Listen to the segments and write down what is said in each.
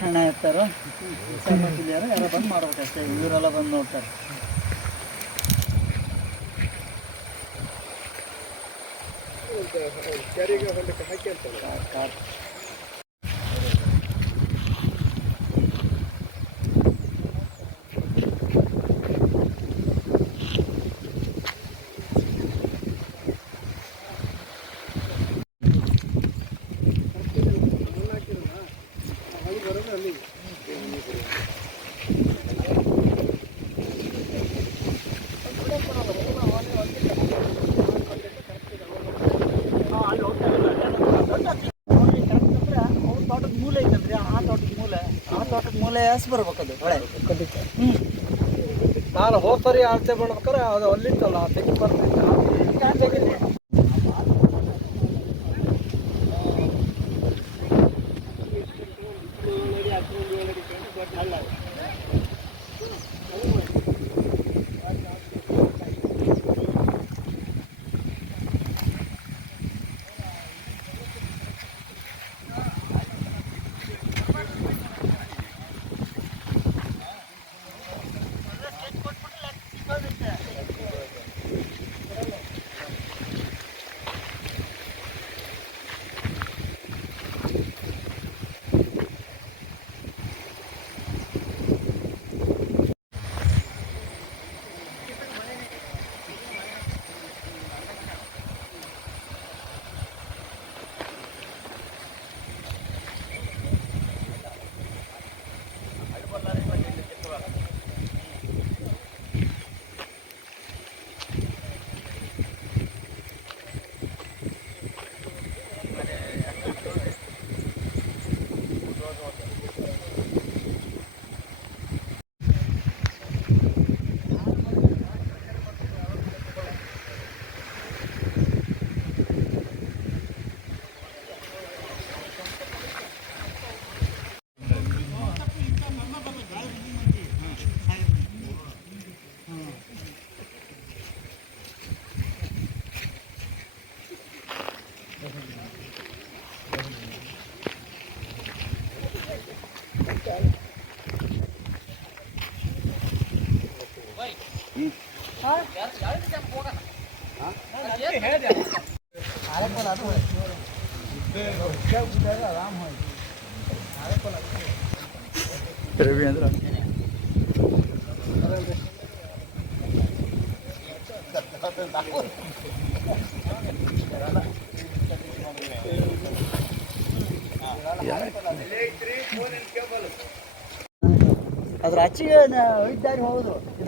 ಹಣ ಇರ್ತಾರೋ. ಸಣ್ಣ ಎಲ್ಲ ಬಂದು ಮಾಡ್ಬೇಕಷ್ಟೇ ಇವರೆಲ್ಲ ಬಂದು ನೋಡ್ತಾರೆ ಕಾರ್- ಕಾರ್. ನೋಡಿ correct ಅಂದ್ರೆ ಅವ್ರ ತೋಟದ ಮೂಲೆ ಐತಂದ್ರಿ ಆ ತೋಟದ ಮೂಲೆ ಆ ತೋಟದ ಮೂಲೆ ಹಸ್ ಬರ್ಬೇಕದು ಹೊಳೆ. ಹ್ಞೂ ನಾನು ಹೋದ್ ಸರಿ ಅಳತೆ ಮಾಡ್ಬೇಕಾರೆ ಅದು ಅಲ್ಲಿತ್ತಲ್ಲ ತೆಗಿ ಬರ್ತೈತೆ ರವಿ ಅಂದ್ರೆ? ಅದ್ರ ಅಚ್ಚಿಗೆ ಇದ್ದಾರೆ ಹೌದು.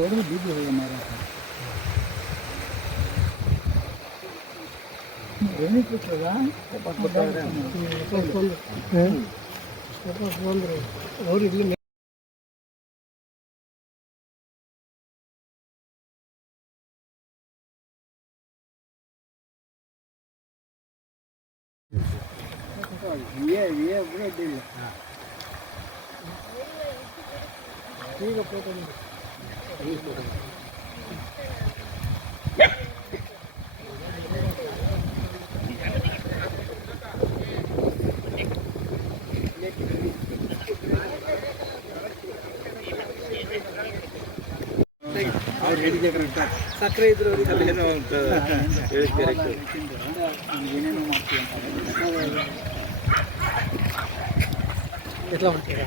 ಹೊಡೆದು ಬಿದ್ದು ಹೋಗಿ ಮಾರ ಏನಕ್ಕೆ ಬಂದ್ರು ಅವ್ರು ಇಲ್ಲಿ ವಿಯೇ ವಿಯೇ ಒಬ್ಬರು ಅಡ್ಡಿಲ್ಲ ಈಗ ಫೋಟೋ ಅವ್ರು ಹೇಳಿದೆ ಕರೆಕ್ಟ್ ಸಕ್ಕರೆ ಇದ್ರು ಏನೇನೋ ಮಾಡ್ತೀವಿ ಅಂತ ಎಲ್ಲ ಮಾಡ್ತೀರಾ?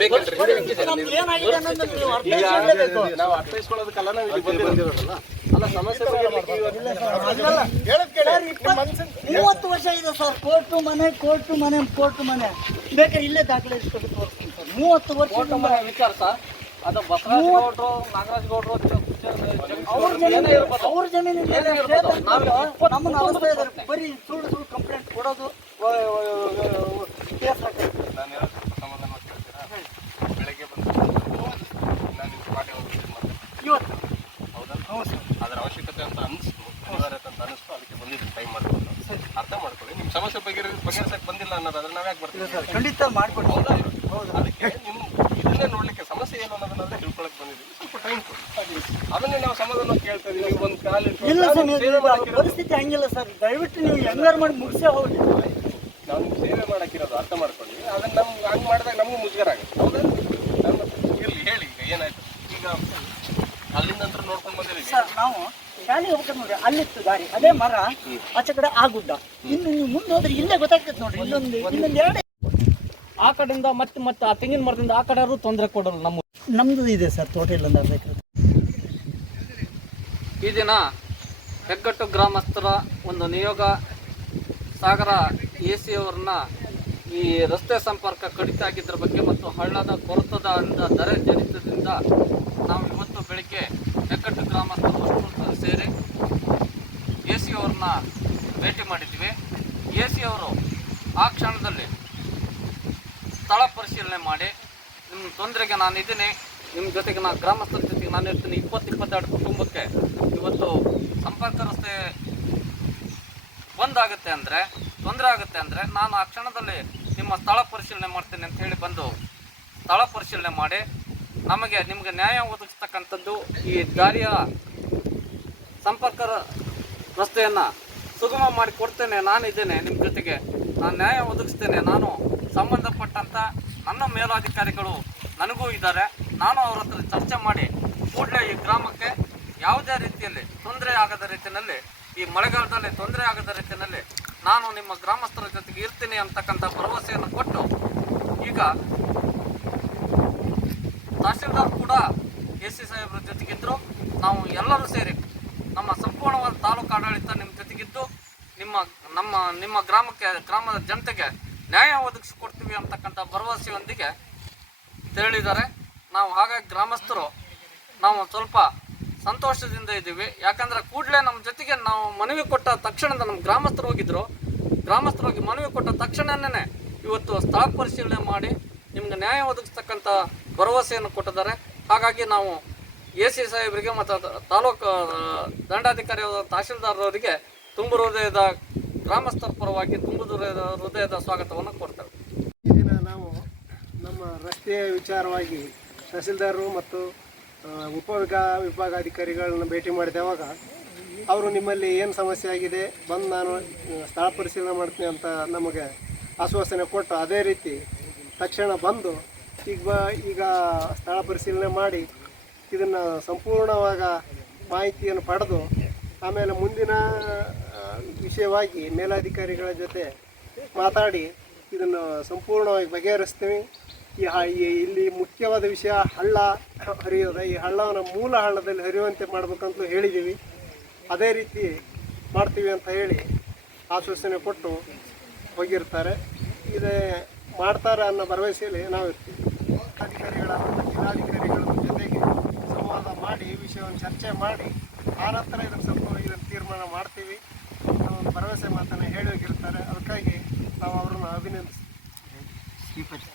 ನಮ್ಗೆ ಏನಾಗಿದೆ ನೀವು ಅರ್ಥೈಸ್ಕೊಳ್ಳೇಬೇಕು. ನಾವು ಅರ್ಥೈಸ್ಕೊಳ್ಳೋದಕ್ಕಲ್ಲ ನಾವು ಇಲ್ಲಿ ಬಂದಿರೋದಲ್ಲ? ಅಲ್ಲ ಸಮಸ್ಯೆ ಮೂವತ್ತು ವರ್ಷ ಇದೆ ಸರ್. ಕೋರ್ಟು ಮನೆ ಕೋರ್ಟು ಮನೆ ಕೋರ್ಟು ಮನೆ. ಬೇಕಾದ್ರೆ ಇಲ್ಲೇ ದಾಖಲೆ ಇಸ್ಕೊಂಡು ತೋರಿಸ್ತೀನಿ ಸರ್. ಮೂವತ್ತು ವರ್ಷ ವಿಚಾರ ಸರ್. ಅದು ಬಸವರಾಜ ಗೌಡ್ರು ನಾಗರಾಜ್ ಗೌಡ್ರು ಅವ್ರ ಜಮೀನು ಅವ್ರ ಜಮೀನು ನಮ್ಮನ್ನ ಅವಸ್ಥೆ ಇದ್ದಾರೆ ಬರೀ ಸುಳ್ಳು ಸುಳ್ಳು ಕಂಪ್ಲೇಂಟ್ ಕೊಡೋದು ವ- ವ- ವ- ಕೇಸ್ ಹಾಕೋದು ನಾನು ಹೇಳೋದು ಸಮಾಧಾನ ಕೇಳ್ತೀರಾ ಬೆಳಗ್ಗೆ ಬಂದು ನಾನು ನಿಮ್ಮ ಪಾರ್ಟಿ ಹೋಗ್ತೀನಿ ಮತ್ತೆ ಇವತ್ತು ಹೌದಾ ಅದರ ಅವಶ್ಯಕತೆ ಅಂತ ಅನಿಸ್ತು ಅನಿವಾರ್ಯತೆ ಅಂತ ಅನಿಸ್ತು ಅದಕ್ಕೆ ಬಂದಿದ್ದೀನಿ ಟೈಮ್ ಮಾಡ್ಕೊಂಡು ಅರ್ಥ ಮಾಡ್ಕೊಳ್ಳಿ ನಿಮ್ಮ ಸಮಸ್ಯೆ ಬಗ್ಗೆ ಬಗೆಹರಿಸಕ್ಕೆ ಬಂದಿಲ್ಲ ಅನ್ನೋದಾದ್ರೆ ನಾವ್ ಯಾಕೆ ಬರ್ತೀವಿ ಸರ್ ಖಂಡಿತ ಮಾಡ್ಕೊಡ್ತೀನಿ ಹೌದಾ? ಅದಕ್ಕೆ ನಿಮ್ಮ ಇದನ್ನೇ ನೋಡ್ಲಿಕ್ಕೆ ಸಮಸ್ಯೆ ಏನು ಅನ್ನೋದನ್ನ ತಿಳ್ಕೊಳಕ್ ಬಂದಿದ್ದೀವಿ ಸ್ವಲ್ಪ ಟೈಮ್ ಕೊಡಿ. ಅದನ್ನೇ ನಾವು ಸಮಾಧಾನ ಕೇಳ್ತಾ ಇದೀವಿ ನೀವು ಒಂದು ಕಾಲ ಇಲ್ಲ ಸರ್ ನೀವು ಪರಿಸ್ಥಿತಿ ಹಂಗಿಲ್ಲ ಸರ್. ದಯವಿಟ್ಟು ನೀವು ಹೆಂಗಾರು ಮಾಡಿ ಮುಗಿಸೇ ಹೋಗಿ ನಾವು ಸೇವೆ ಮಾಡಕ್ಕಿರೋದು ಅರ್ಥ ಮಾಡ್ಕೊಳ್ಳಿ. ಅದನ್ನ ನಮ್ಗೆ ಹಂಗೆ ಮಾಡಿದಾಗ ನಮಗೂ ಮುಜುಗರ ಆಗುತ್ತೆ. ಹೌದಾ? ಇರ್ಲಿ ಹೇಳಿ ಈಗ ಏನಾಯ್ತು? ಈಗ ಅಲ್ಲಿಂದ ನಂತರ ನೋಡ್ಕೊಂಡು ಸರ್ ನಾವು ಶಾಲೆ ಹೋಗ್ಬೇಕು ನೋಡ್ರಿ. ಅಲ್ಲಿತ್ತು ದಾರಿ. ಅದೇ ಮರ ಆಚೆ ಕಡೆ ಆ ಗುಡ್ಡ. ಇನ್ನು ನೀವು ಮುಂದೆ ಹೋದ್ರೆ ಇಲ್ಲೇ ಗೊತ್ತಾಗ್ತದೆ ನೋಡ್ರಿ. ಇನ್ನೊಂದು ಇನ್ನೊಂದು ಎರಡು ಆ ಕಡೆಯಿಂದ ಮತ್ತೆ ಮತ್ತೆ ಆ ತೆಂಗಿನ ಮರದಿಂದ ಆ ಕಡೆ ತೊಂದರೆ ಕೊಡೋಲ್ಲ ನಮ್ಮ ನಮ್ದು ಇದೆ ಸರ್ ತೋಟ ಇಲ್ಲ ಈ ದಿನ ಹೆಗ್ಗಟ್ಟು ಗ್ರಾಮಸ್ಥರ ಒಂದು ನಿಯೋಗ ಸಾಗರ ಎ ಸಿ ಅವ್ರನ್ನ ಈ ರಸ್ತೆ ಸಂಪರ್ಕ ಕಡಿತ ಆಗಿದ್ದರ ಬಗ್ಗೆ ಮತ್ತು ಹಳ್ಳದ ಕೊರತದ ದರ ದರೆ ಜನಿತದಿಂದ ನಾವು ಇವತ್ತು ಬೆಳಿಗ್ಗೆ ಹೆಗ್ಗಟ್ಟು ಗ್ರಾಮಸ್ಥರು ಸೇರಿ ಎ ಸಿ ಅವ್ರನ್ನ ಭೇಟಿ ಮಾಡಿದ್ವಿ. ಎ ಸಿ ಅವರು ಆ ಕ್ಷಣದಲ್ಲಿ ಸ್ಥಳ ಪರಿಶೀಲನೆ ಮಾಡಿ ನಿಮ್ಮ ತೊಂದರೆಗೆ ನಾನು ಇದ್ದೀನಿ ನಿಮ್ಮ ಜೊತೆಗೆ ನಾನು ಗ್ರಾಮಸ್ಥರ ಜೊತೆಗೆ ನಾನು ಇರ್ತೀನಿ ಇಪ್ಪತ್ತು ಇಪ್ಪತ್ತೆರಡು ಕುಟುಂಬಕ್ಕೆ. ಇವತ್ತು ಸಂಪರ್ಕ ರಸ್ತೆ ಬಂದಾಗುತ್ತೆ ಅಂದರೆ, ತೊಂದರೆ ಆಗುತ್ತೆ ಅಂದರೆ ನಾನು ಆ ಕ್ಷಣದಲ್ಲಿ ನಿಮ್ಮ ಸ್ಥಳ ಪರಿಶೀಲನೆ ಮಾಡ್ತೀನಿ ಅಂತ ಹೇಳಿ ಬಂದು ಸ್ಥಳ ಪರಿಶೀಲನೆ ಮಾಡಿ, ನಮಗೆ ನಿಮಗೆ ನ್ಯಾಯ ಒದಗಿಸ್ತಕ್ಕಂಥದ್ದು ಈ ದಾರಿಯ ಸಂಪರ್ಕ ರಸ್ತೆಯನ್ನು ಸುಗಮ ಮಾಡಿ ಕೊಡ್ತೇನೆ ನಾನಿದ್ದೇನೆ ನಿಮ್ಮ ಜೊತೆಗೆ ನಾನು ನ್ಯಾಯ ಒದಗಿಸ್ತೇನೆ, ನಾನು ಸಂಬಂಧಪಟ್ಟಂಥ ನನ್ನ ಮೇಲಾಧಿಕಾರಿಗಳು ನನಗೂ ಇದ್ದಾರೆ. ನಾನು ಅವ್ರ ಹತ್ರ ಚರ್ಚೆ ಮಾಡಿ ಕೂಡಲೇ ಈ ಗ್ರಾಮಕ್ಕೆ ಯಾವುದೇ ರೀತಿಯಲ್ಲಿ ತೊಂದರೆ ಆಗದ ರೀತಿಯಲ್ಲಿ, ಈ ಮಳೆಗಾಲದಲ್ಲಿ ತೊಂದರೆ ಆಗದ ರೀತಿಯಲ್ಲಿ ನಾನು ನಿಮ್ಮ ಗ್ರಾಮಸ್ಥರ ಜೊತೆಗೆ ಇರ್ತೀನಿ ಅಂತಕ್ಕಂಥ ಭರವಸೆಯನ್ನು ಕೊಟ್ಟು, ಈಗ ತಹಸೀಲ್ದಾರ್ ಕೂಡ ಎ ಸಿ ಸಾಹೇಬ್ರ ಜೊತೆಗಿದ್ದರು ನಾವು ಎಲ್ಲರೂ ಸೇರಿ ನಮ್ಮ ಸಂಪೂರ್ಣವಾದ ತಾಲೂಕು ಆಡಳಿತ ನಿಮ್ಮ ಜೊತೆಗಿದ್ದು, ನಿಮ್ಮ, ನಮ್ಮ, ನಿಮ್ಮ ಗ್ರಾಮಕ್ಕೆ, ಗ್ರಾಮದ ಜನತೆಗೆ ನ್ಯಾಯ ಒದಗಿಸಿಕೊಡ್ತೀವಿ ಅಂತಕ್ಕಂಥ ಭರವಸೆಯೊಂದಿಗೆ ತೆರಳಿದ್ದಾರೆ. ನಾವು ಹಾಗಾಗಿ ಗ್ರಾಮಸ್ಥರು ನಾವು ಸ್ವಲ್ಪ ಸಂತೋಷದಿಂದ ಇದ್ದೀವಿ. ಯಾಕಂದ್ರೆ ಕೂಡಲೇ ನಮ್ಮ ಜೊತೆಗೆ ನಾವು ಮನವಿ ಕೊಟ್ಟ ತಕ್ಷಣದ ನಮ್ಮ ಗ್ರಾಮಸ್ಥರು ಹೋಗಿದ್ದರು ಗ್ರಾಮಸ್ಥರು ಹೋಗಿ ಮನವಿ ಕೊಟ್ಟ ತಕ್ಷಣನೇ ಇವತ್ತು ಸ್ಥಳ ಪರಿಶೀಲನೆ ಮಾಡಿ ನಿಮ್ಗೆ ನ್ಯಾಯ ಒದಗಿಸ್ತಕ್ಕಂಥ ಭರವಸೆಯನ್ನು ಕೊಟ್ಟಿದ್ದಾರೆ. ಹಾಗಾಗಿ ನಾವು ಎ ಸಿ ಸಾಹೇಬರಿಗೆ ಮತ್ತು ತಾಲೂಕು ದಂಡಾಧಿಕಾರಿಯಾದ ದಂಡಾಧಿಕಾರಿ ತಹಶೀಲ್ದಾರ್ ಅವರಿಗೆ ತುಂಬ ಹೃದಯದ ಗ್ರಾಮಸ್ಥರ ಪರವಾಗಿ ತುಂಬ ಹೃದಯದ ಸ್ವಾಗತವನ್ನು ಕೊಡ್ತೇವೆ. ಈ ದಿನ ನಾವು ನಮ್ಮ ರಸ್ತೆಯ ವಿಚಾರವಾಗಿ ತಹಸೀಲ್ದಾರರು ಮತ್ತು ಉಪವಿಭಾಗ ಉಪವಿಭಾ ವಿಭಾಗಾಧಿಕಾರಿಗಳನ್ನ ಭೇಟಿ ಮಾಡಿದವಾಗ ಅವರು ನಿಮ್ಮಲ್ಲಿ ಏನು ಸಮಸ್ಯೆ ಆಗಿದೆ, ಬಂದು ನಾನು ಸ್ಥಳ ಪರಿಶೀಲನೆ ಮಾಡ್ತೀನಿ ಅಂತ ನಮಗೆ ಆಶ್ವಾಸನೆ ಕೊಟ್ಟು ಅದೇ ರೀತಿ ತಕ್ಷಣ ಬಂದು ಈಗ ಈಗ ಸ್ಥಳ ಪರಿಶೀಲನೆ ಮಾಡಿ ಇದನ್ನು ಸಂಪೂರ್ಣವಾಗ ಮಾಹಿತಿಯನ್ನು ಪಡೆದು ಆಮೇಲೆ ಮುಂದಿನ ವಿಷಯವಾಗಿ ಮೇಲಾಧಿಕಾರಿಗಳ ಜೊತೆ ಮಾತಾಡಿ ಇದನ್ನು ಸಂಪೂರ್ಣವಾಗಿ ಬಗೆಹರಿಸ್ತೀವಿ. ಈ ಇಲ್ಲಿ ಮುಖ್ಯವಾದ ವಿಷಯ ಹಳ್ಳ ಹರಿಯೋದ. ಈ ಹಳ್ಳವನ್ನು ಮೂಲ ಹಳ್ಳದಲ್ಲಿ ಹರಿಯುವಂತೆ ಮಾಡಬೇಕಂತಲೂ ಹೇಳಿದ್ದೀವಿ ಅದೇ ರೀತಿ ಮಾಡ್ತೀವಿ ಅಂತ ಹೇಳಿ ಆಶ್ವಾಸನೆ ಕೊಟ್ಟು ಹೋಗಿರ್ತಾರೆ. ಇದೇ ಮಾಡ್ತಾರೆ ಅನ್ನೋ ಭರವಸೆಯಲ್ಲಿ ನಾವು ಇರ್ತೀವಿ. ಅಧಿಕಾರಿಗಳ ಮಾಡಿ ವಿಷಯವನ್ನು ಚರ್ಚೆ ಮಾಡಿ ಆನಂತರ ಇದನ್ನು ಸ್ವಲ್ಪ ಇದನ್ನು ತೀರ್ಮಾನ ಮಾಡ್ತೀವಿ. ಒಂದು ಭರವಸೆ ಮಾತನ್ನು ಹೇಳಿ ಹೋಗಿರ್ತಾರೆ. ಅದಕ್ಕಾಗಿ ನಾವು ಅವರನ್ನು ಅಭಿನಂದಿಸ್ತೀವಿ ಶ್ರೀಪತಿ